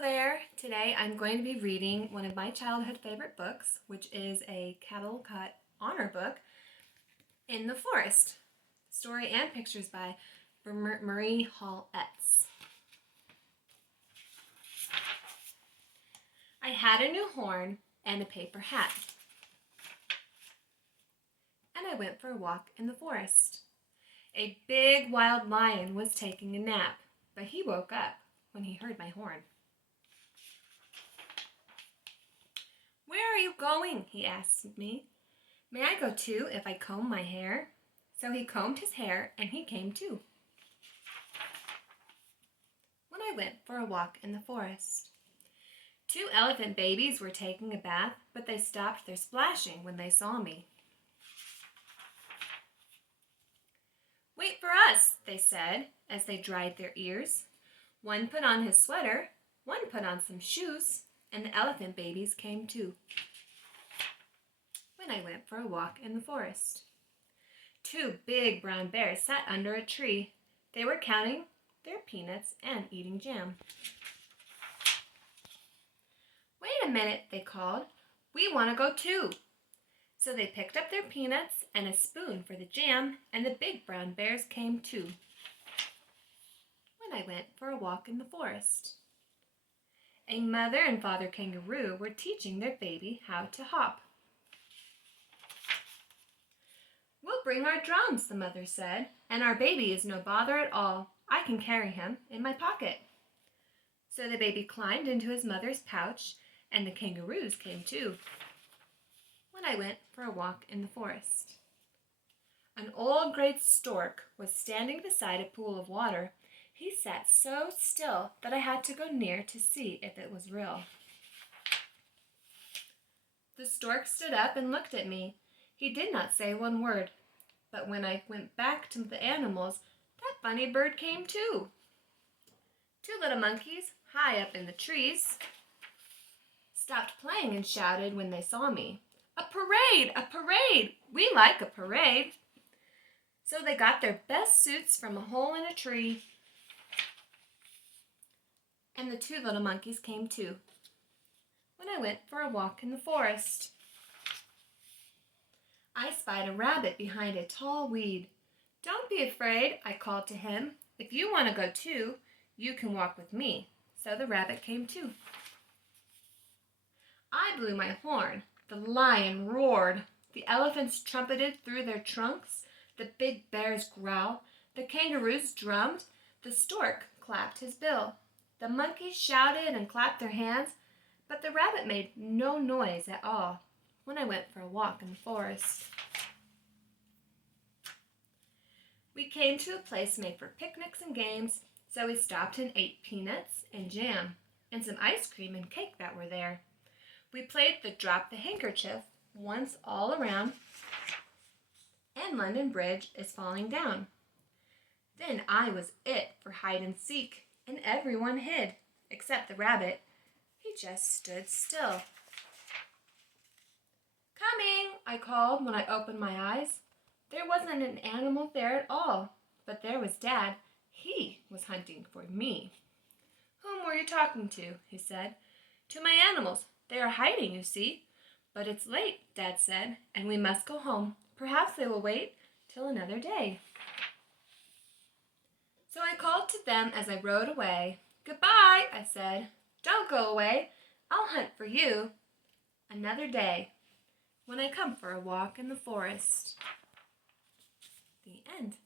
Hello there! Today I'm going to be reading one of my childhood favorite books, which is a Caldecott Honor book, In the Forest. Story and pictures by Marie Hall Etz. I had a new horn and a paper hat, and I went for a walk in the forest. A big wild lion was taking a nap, but he woke up when he heard my horn. "Where are you going?" he asked me. "May I go too if I comb my hair?" So he combed his hair and he came too. When I went for a walk in the forest, 2 elephant babies were taking a bath, but they stopped their splashing when they saw me. "Wait for us," they said as they dried their ears. One put on his sweater, one put on some shoes, and the elephant babies came too. When I went for a walk in the forest, 2 big brown bears sat under a tree. They were counting their peanuts and eating jam. "Wait a minute," they called. "We want to go too." So they picked up their peanuts and a spoon for the jam, and the big brown bears came too. When I went for a walk in the forest, a mother and father kangaroo were teaching their baby how to hop. "We'll bring our drums," the mother said, "and our baby is no bother at all. I can carry him in my pocket." So the baby climbed into his mother's pouch, and the kangaroos came too. When I went for a walk in the forest, an old great stork was standing beside a pool of water. He sat so still that I had to go near to see if it was real. The stork stood up and looked at me. He did not say one word, but when I went back to the animals, that funny bird came too. 2 little monkeys, high up in the trees, stopped playing and shouted when they saw me, "A parade! A parade! We like a parade!" So they got their best suits from a hole in a tree, and the 2 little monkeys came too. When I went for a walk in the forest, I spied a rabbit behind a tall weed. "Don't be afraid," I called to him. "If you want to go too, you can walk with me." So the rabbit came too. I blew my horn. The lion roared. The elephants trumpeted through their trunks. The big bears growled. The kangaroos drummed. The stork clapped his bill. The monkeys shouted and clapped their hands, but the rabbit made no noise at all when I went for a walk in the forest. We came to a place made for picnics and games, so we stopped and ate peanuts and jam and some ice cream and cake that were there. We played the drop the handkerchief once all around, and London Bridge is falling down. Then I was it for hide and seek, and everyone hid, except the rabbit. He just stood still. "Coming!" I called when I opened my eyes. There wasn't an animal there at all, but there was Dad. He was hunting for me. "Whom were you talking to?" he said. "To my animals. They are hiding, you see." "But it's late," Dad said, "and we must go home. Perhaps they will wait till another day." So I called to them as I rode away. "Goodbye," I said. "Don't go away. I'll hunt for you another day when I come for a walk in the forest." The end.